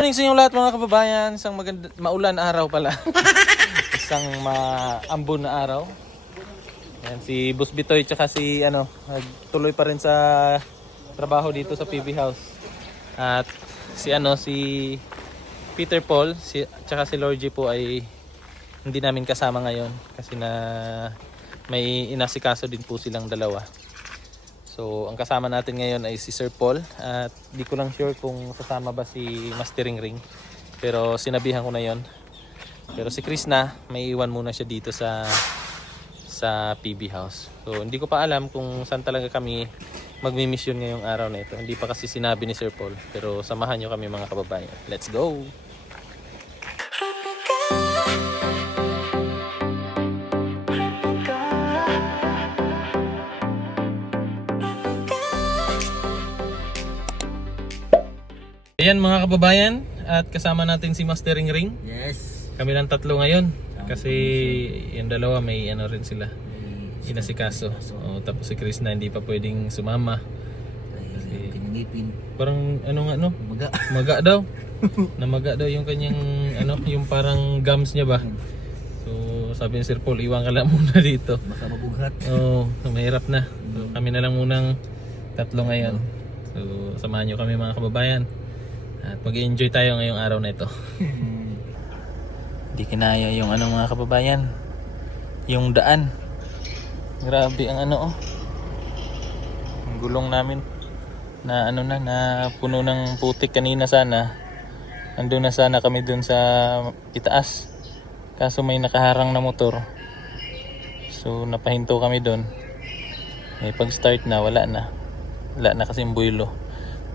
Morning sa inyo lahat mga kababayan, isang maulan na araw pala. Isang maambon na araw. Yan, si Boss Bitoy tsaka si nagtuloy pa rin sa trabaho dito sa PB House. At si Peter Paul tsaka si Lord G po ay hindi namin kasama ngayon kasi na may inasikaso din po silang dalawa. So, ang kasama natin ngayon ay si Sir Paul at di ko lang sure kung sasama ba si Mastering Ring. Pero sinabihan ko na yon. Pero si Chris na, may iwan muna siya dito sa PB House. So, hindi ko pa alam kung saan talaga kami magmi-mission ngayong araw na ito. Hindi pa kasi sinabi ni Sir Paul. Pero samahan nyo kami mga kababayan. Let's go! Ayan mga kababayan, at kasama natin si Mastering Ring. Yes. Kami lang tatlo ngayon kasi yung dalawa may rin sila inasikaso. Tapos si Chris na hindi pa pwedeng sumama. Kasi pinangipin. Parang Maga. maga daw. Namaga daw yung kanyang yung parang gums niya ba. So sabi ni Sir Paul, iwan ka lang muna dito. Baka mabughat. Mahirap na. So kami na lang munang tatlo ngayon. So samahan niyo kami mga kababayan. At mag-enjoy tayo ngayong araw na ito. Hindi kinaya yung mga kababayan. Yung daan. Grabe ang ang gulong namin na na puno ng putik kanina sana. Andun na sana kami dun sa itaas. Kaso may nakaharang na motor. So napahinto kami dun. Pag start na wala na. Wala na kasing buwilo.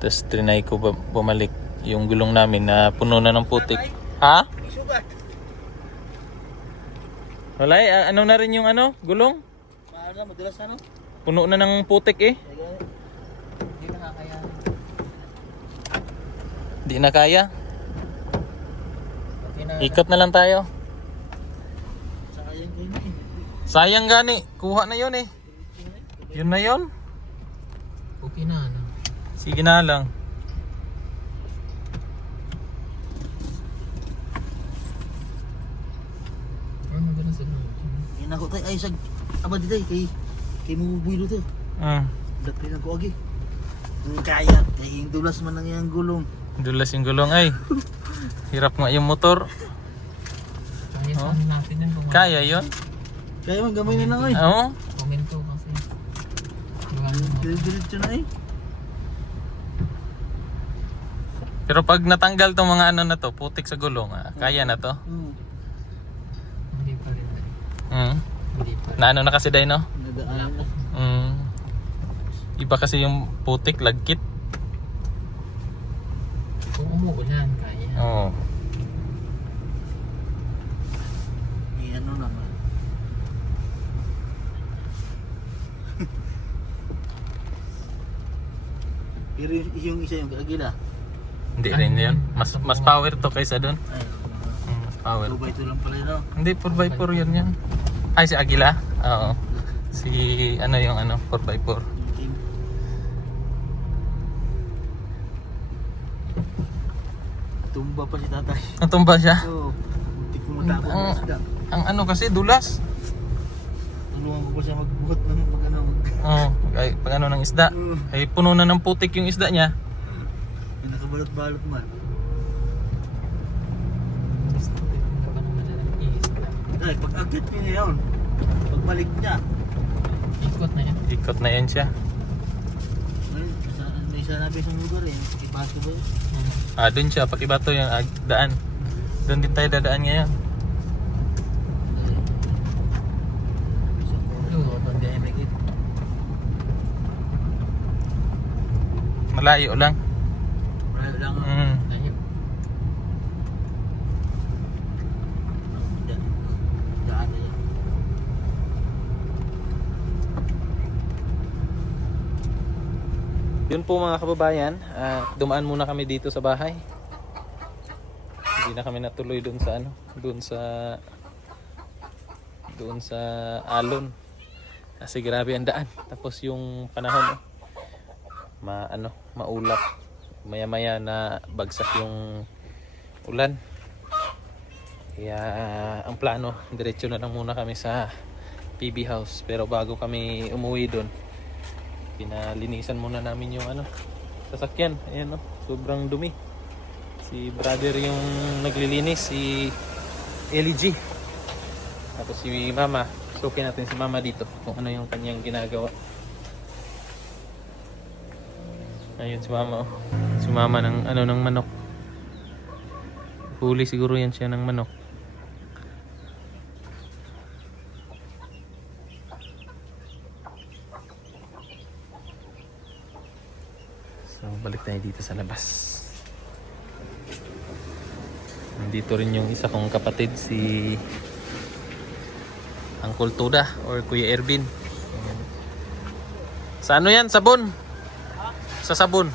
Tapos trinay ko bumalik yung gulong namin na puno na ng putik. Ha? Wala na rin yung gulong? Madalas Puno na ng putik eh. Hindi na kaya. Di na kaya. Ikot na lang tayo. Sayang gani. Kuha na yun eh. Yun na yun. Okay na Sige na lang. Ako tayo ay sag abad day kay mo builo to. Dati na ko agi. Kaya yung dulas man ang yang gulong. Dulas yung gulong ay. Hirap nga yung motor. Kaya yun? Kaya man gamay na lang ay. Oo. Komento kasi. Diretso na eh. Pero pag natanggal tong mga na to, putik sa gulong, kaya na to. Hindi pa rin. Hindi pa rin. Na na kasi day no? Nadaan na. Iba kasi yung putik, lagkit. Kung umuulan, kaya. Oo. Naman. Pero yung isa yung agila. Hindi rin yun. Mas power to kaysa doon. Mas power. 2x2 lang pala yun. Hindi, 4x4 yun yan. Ay, si Agila? Oo. Si yung 4x4. Tumba pa si tatay. Natumba siya? Oo. Hindi ko matapos ng isda. Ang kasi, dulas. Tulungan ko pa siya magbuhat ng Oo, pag ng isda. Ay, puno na ng putik yung isda niya. Pinakabalot-balot man. Ay, pag akit niya yun. Pagbalik niya. Ikot na yan siya. May sanabi sa lugar eh. Pakibato ba yun? Dun siya, Pakibato yung daan. Doon din tayo dadaan ngayon. Malayo lang. Malayo lang. Daan na yan. Yun po mga kababayan, dumaan muna kami dito sa bahay. Hindi na kami natuloy doon sa doon sa alon. Kasi grabe ang daan. Tapos yung panahon maulap. Maya-maya na bagsak yung ulan. Kaya ang plano, diretso na lang muna kami sa PB house. Pero bago kami umuwi doon, pinalinisan muna namin yung sasakyan. Ayan, sobrang dumi. Si brother yung naglilinis, si LG. Tapos si mama, sukin natin si mama dito kung ano yung kanyang ginagawa. Ayun si mama, si mama ng ng manok. Huli siguro yan siya ng manok. So balik tayo dito sa labas. Nandito rin yung isa kong kapatid, si Uncle Tuda or Kuya Ervin. Ayan. Sa ano yan? Sabon? Sa sabon?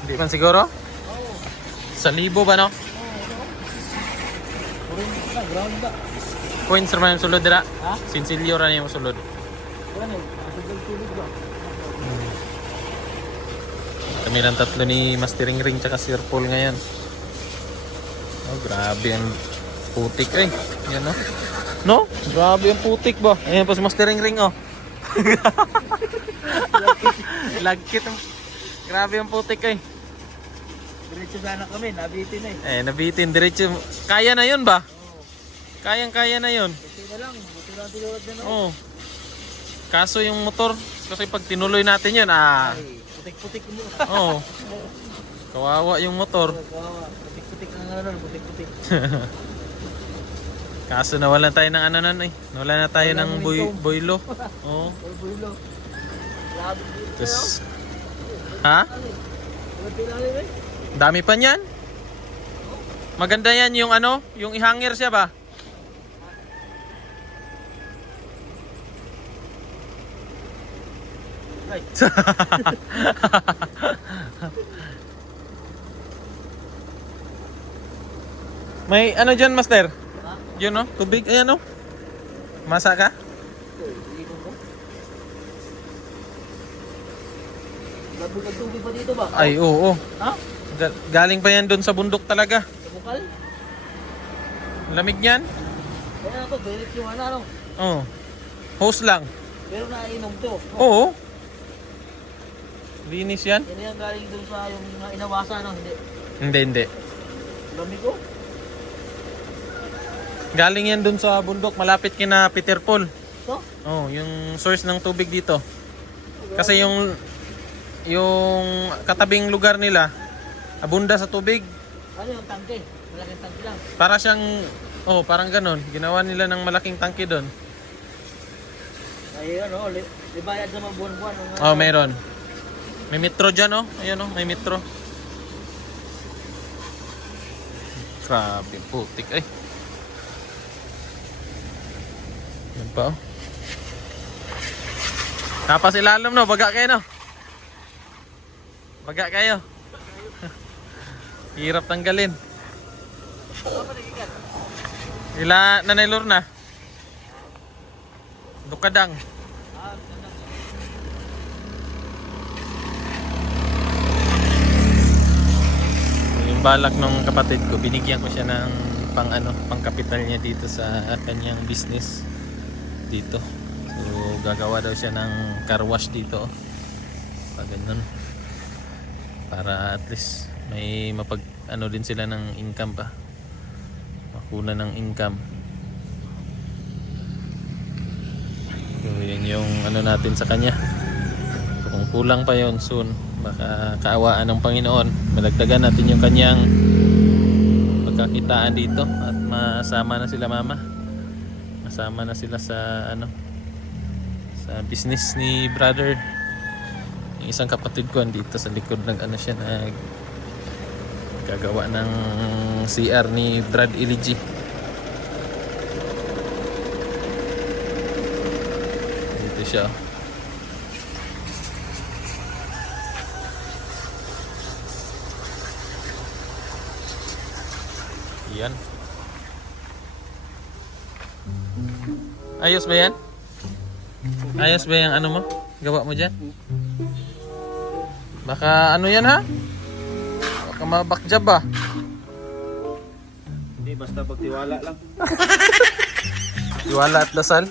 Hindi man siguro? Sa libo ba no? Coins naman yung sulod dira? Sinsilyo rin yung sulod. Kami lang tatlo ni Mastering Ring tsaka Sir Paul ngayon. Oh, grabe ang putik eh. Yan no? No? Grabe ang putik ba? Ayan pa si Mastering Ring oh. Lagkit. Grabe ang putik eh. Diretso sana kami, nabitin na eh. Nabitin diretso. Kaya na yun ba? Kayang-kaya na yun. Buti na lang, buti na tinulad na Oo. Kaso yung motor, kasi pag tinuloy natin yun, Ay, putik-putik mo. Oo. Kawawa yung motor. Kawawa, putik-putik ang putik-putik. Kaso nawalan tayo ng nawalan na tayo ng boylo. Oo. Bulo. Grabe dito. Tapos, ha? Buti na rin eh. Dami pa niyan. Maganda yan yung yung ihanger siya ba? Ay. May dyan, master? Ha? Yun no? Tubig, ayan no? Masa ka? Nagtubig pa dito ba? Ay, oo. Ha? Galing pa yan doon sa bundok talaga. Sa bukal? Lamig yan? Kaya na to, direct yung Oo. Hose lang. Pero nainom to. Oo. Linis yan? Yan yung galing dun sa yung inawasa hindi. Hindi. Lamig ko. Galing yan doon sa bundok, malapit kina Peter Paul. To? Oh, yung source ng tubig dito. Kasi yung katabing lugar nila, abunda sa tubig. Ano yung tangke? Malaking tangke lang. Para siyang, parang ganon. Ginawa nila ng malaking tangke doon. Ay libayad sa mga buwan-buwan. Oh, meron. May metro dyan, Ayan, may metro. Grabe, putik, ay. Yan pa, Tapos ilalim, baga kayo, Baga kayo. Hirap tanggalin. Nanaylor na. Dukadang. Yung balak ng kapatid ko, binigyan ko siya ng pang-kapital niya dito sa kanyang business dito. So gagawa daw siya ng car wash dito. Pag ganun. Para at least may din sila ng income pa. Makuna ng income. So yun yung natin sa kanya. So, kung kulang pa yon soon, baka kaawaan ng Panginoon, malagdagan natin yung kanyang pagkakitaan dito at masama na sila mama. Masama na sila sa sa business ni brother. Yung isang kapatid ko dito sa likod ng siya gagawa ng CR ni Brad Iligi. Dito siya. Yan. Ayos ba yan? Ayos ba yung mo? Gawa mo dyan? Baka yan ha? Baka Kamabakja ba? Hindi, basta pagtiwala lang. Iwala at dasal?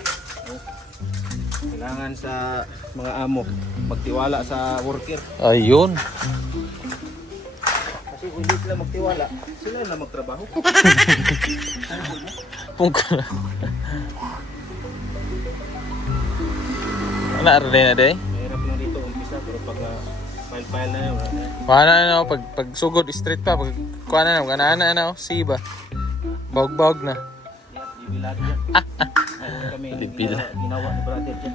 Kailangan sa mga amo, magtiwala sa worker. Ayun. Kasi kung hindi sila magtiwala, sila na magtrabaho. Pungkol. Ano rin na day? Mahirap lang dito umpisa, pero pag file-file na yun, wala na. Kuha na pag sugod straight pa, pag kuha na na, si ba? Bawg na. Yan, ibilad yan. Mayroon kami Pilipila. ginawa ni brother dyan.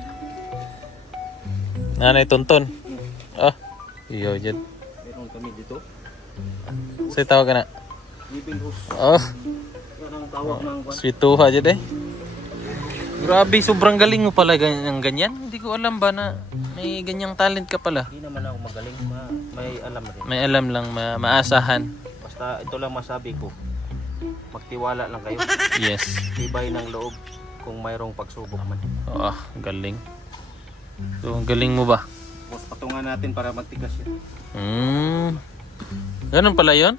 Nanay tonton. Oh, iyo dyan. Mayroon kami dito. Say tawag ka na. Living host. Oh, Yan ang tawag ng kwan. sweetuha dyan eh. Grabe, sobrang galing mo pala ganyan. Hindi ko alam ba na may ganyang talent ka pala. Hindi naman ako magaling, may alam rin. May alam lang, maasahan. Basta ito lang masabi ko. Magtiwala lang kayo. Yes. Tibay ng loob kung mayroong pagsubok man. Oh, galing. So, ang galing mo ba? Mas patungan natin para magtigas yan. Ganun pala yon.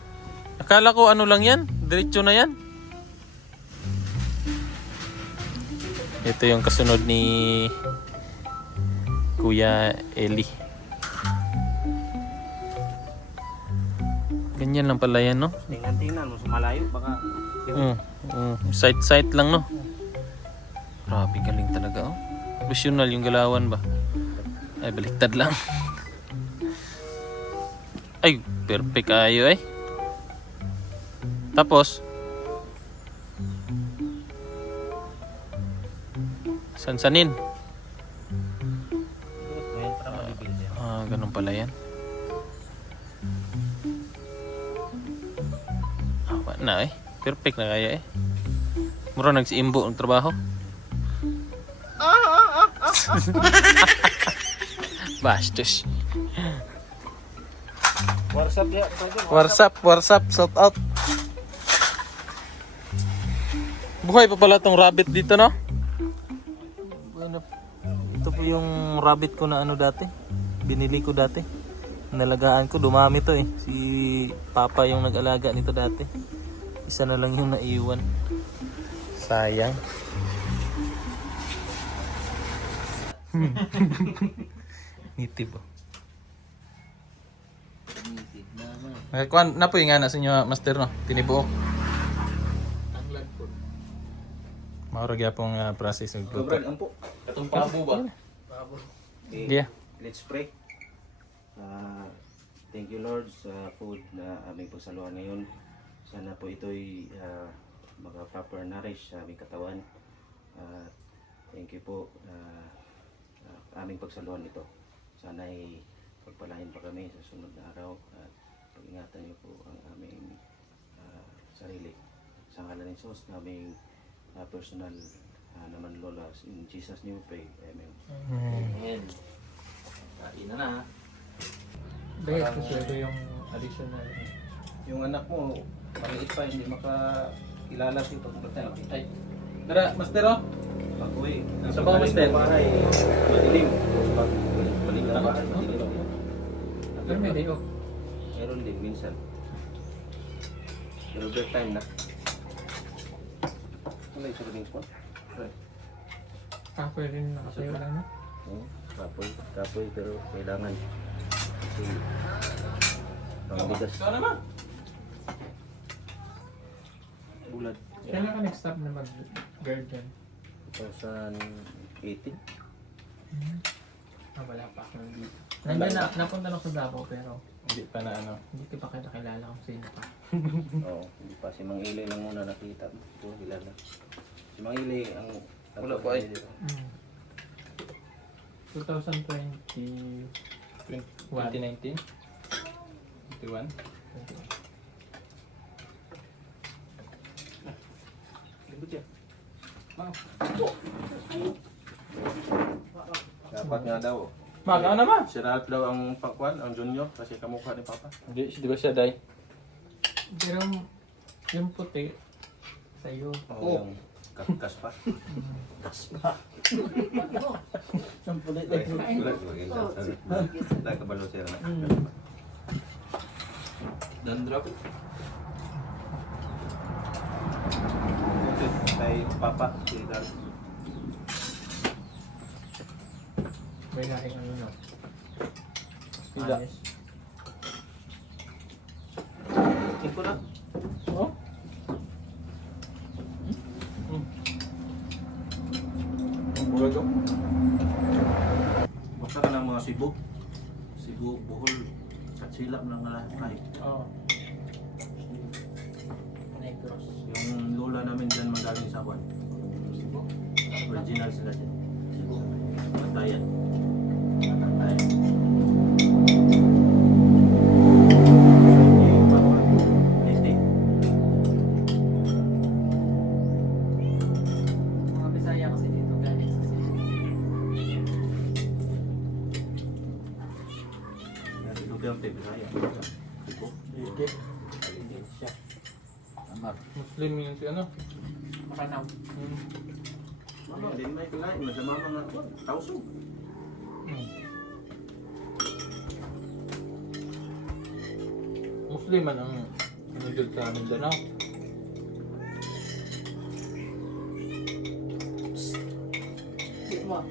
Akala ko ano lang yan, diretso na yan. Ito yung kasunod ni Kuya Eli. Ganyan lang pala yan, no? Tingnan mo sa malayo, baka Sight lang, no? Grabe, galing talaga, oh. Professional yung galawan ba? Ay, baliktad lang. Ay, perfect kayo, eh. Tapos, sansanin. ngayon para malibil yan. Ganun pala yan. Awa na, eh. Perfect na kaya, eh. Mura nagsiimbo ng trabaho. Bastos. WhatsApp ya, WhatsApp, shout out. Buhay pa pala tong rabbit dito, no? Bueno, ito po yung rabbit ko na ano dati. Binili ko dati. Nalagaan ko, dumami to eh. Si Papa yung nag-alaga nito dati. Isa na lang yung naiwan. Sayang. Nitib oh. Kuan na po yung nga na sa inyo, master, no? Tinibuok. Maura gyapong process ng luto. Sobrang ampo. Katong pabo ba? Okay, Yeah. let's pray. Thank you Lord sa food na aming pagsaluhan ngayon. Sana po ito'y maka-proper nourish sa aming katawan. Thank you po aming pagsaluhan ito. Sana ay pagpalain pa kami sa sunod na araw at pag-ingatan niyo po ang aming sarili. Sa ngalan ni Jesus, aming personal naman lola. In Jesus' name we pray. Amen. Amen. Kain na na. Bakit kasi ito yung additional? Yung anak mo, maliit pa, hindi makakilala si pagpunta. Ay. Tara, master, oh. Pag-uwi, Sa mga master? bahay, madilim. Balik na bahay, madilim. Pero may day off. Meron din, minsan. Pero break time na. Wala yung sabihin ko. Pwede rin nakasayo lang, no? Oo, kapoy, pero kailangan. Kasi, pangbigas. Ikaw naman. Bulad. Kailan ka nag-stop na mag-guard dyan? 2018. Wala pa ako nandito. Nandiyan na, napunta na ako sa Davao pero hindi pa na ano. Hindi ko pa kilala kung sino pa. Oo, hindi pa. Si Mang Ilay lang muna nakita. Ito, kilala. Si Mang Ilay ang... Wala pa eh. 2020... 2019? 21? Libot yan. Dapat nga daw. Maga naman! Sirat daw ang pakwan, ang junior, kasi kamukha ni Papa. Di ba siya, Day? Pero yung puti sa'yo. Oo, yung kas pa. Ang pulit Wala, maganda. Wala kabalo siya na. Dandruff. Kay Papa, si Dad. May naing ano na. Pizza. Tingko na. Oh? Bulag ko. Basta ka ng mga Cebu. Cebu, Bohol, Katsilap ng lahat. Oo. Negros. Yung lola namin dyan magaling sa Juan. Cebu. Original sila dyan. Cebu. Bantayan. Bantayan. Liti. Mga Bisaya kasi dito galing sa Cebu. Dari Duterte, Bisaya. Cebu. Liti. Liti siya. Amar. Muslim yun si ano? Makanaw. Ano, din may kinain. Masama mga tauso. Muslim man ang ano dito sa Mindanao. Di mo.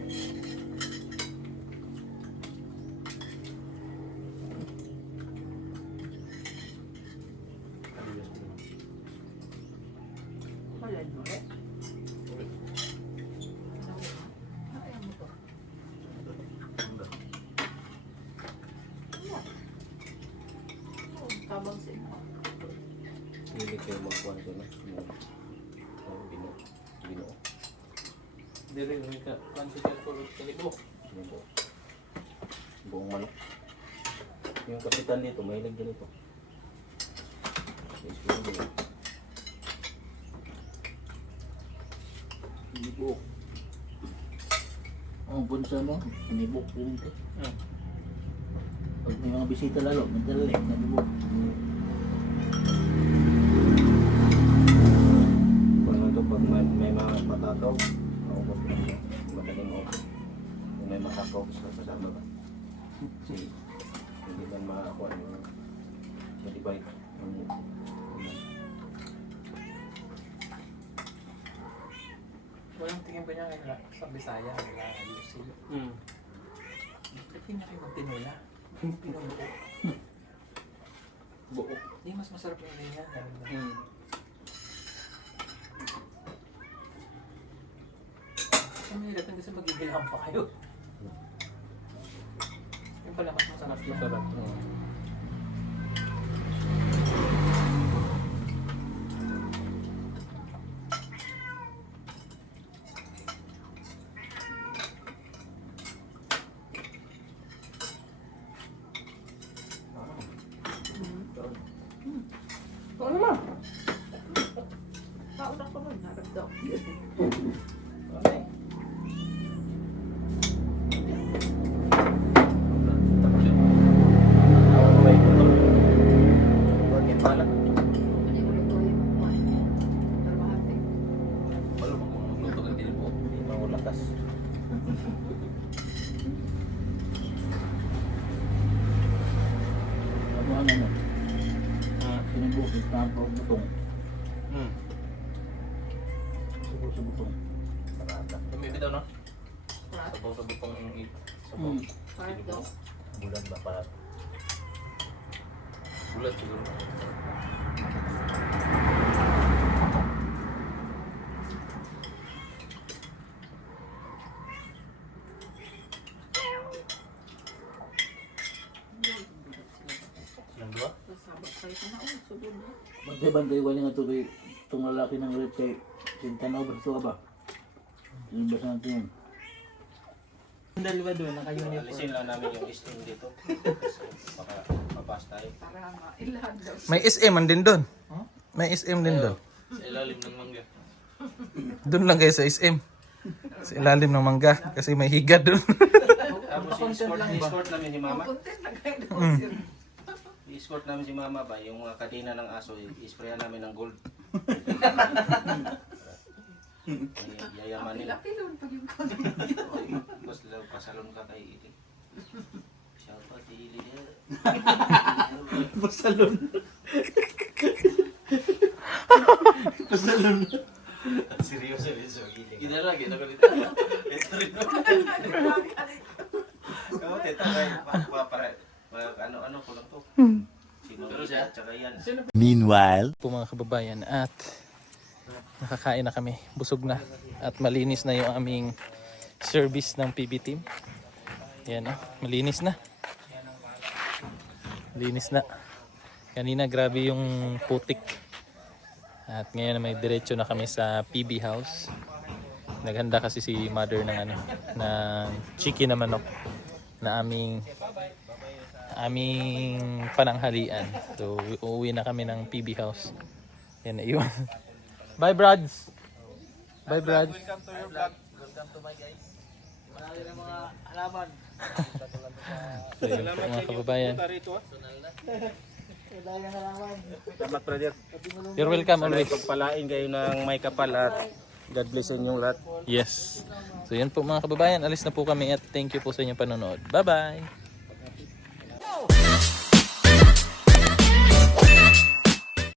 Hindi kayo magkuhan ko na. Bino. Dili rin ka. Consider ko kinibo. Bino. Buong manok. Yung kapitan dito, may ilang ganito. Yes, bino. Sinibok. Ang punsa mo, sinibok din ito. Pag may mga bisita lalo, madali, sinibok. Pag may mga matakaw, maubos na siya. Madaling maubos. Kung may matakaw, gusto kasama ba? Kasi hindi man makakuha yung sa divide. Walang tingin ba niya ngayon sa Bisaya? Nila ayusin. Ba't hindi kayo magtinula? Pinubuo. Buo. Hindi, mas masarap yung ganyan. Kasi mahirap hindi sa magigilang pa kayo. Yung pala mas masarap yung sarap. Ano naman? Kauna ko nun, harap daw. Okay. Tapos yun. Ako may ito. Bakit pala? Ano yung lutuin mo? Dalawahati. Wala mo kung luto ka din po. Hindi maulakas. Ano mo? Sinibok, itampo, butong. Siguro sa butong. Parada. Tumibig daw, no? Flat. Sabaw-sabaw pang yung sabaw. Flat daw. Bulan ba para? Bulat siguro. Silang dua? Sasabak kayo ka na. Oh, sugod na. Bantay-bantay ko nga ito kay itong lalaki ng rip kay Sintanaw ba ito ka ba? Yung basa natin yun. Ang dalawa doon, naka-uniform. Alisin lang namin yung steam dito. Kasi baka mapas tayo. Para mailhan daw. May SM man din doon. May SM din doon. Sa ilalim ng mangga. Doon lang kayo sa SM. Sa ilalim ng mangga. Kasi may higa doon. Tapos i-escort namin si mama. Content na kayo daw, sir. I-escort namin si mama ba, yung mga kadena ng aso, i-sprayan namin ng gold. Yayamanin. Pila-pila pag yung content. Tapos pasalon ka kay Ili. Shout Pasalon. Pasalon. Seryoso yun sa giling. Ginara, ginagalita. Oo, teta, para ano ko lang to. Sino siya? Tsaka yan. Meanwhile. Po mga kababayan at nakakain na kami, busog na at malinis na yung aming service ng PB team. Yan malinis na. Linis na. Kanina grabe yung putik. At ngayon may diretso na kami sa PB house. Naghanda kasi si mother ng ng chicken na manok na aming pananghalian. So uuwi na kami ng PB house. Yan na iwan. Bye Brads. Bye Brads. Welcome to your vlog. Welcome to my guys. Marami ng mga halaman. So yun po mga kababayan. Salamat, brother. You're welcome always. Pagpalain kayo ng may kapal at God bless inyong lahat. Yes. So yan po mga kababayan. Alis na po kami at thank you po sa inyong panonood. Bye bye.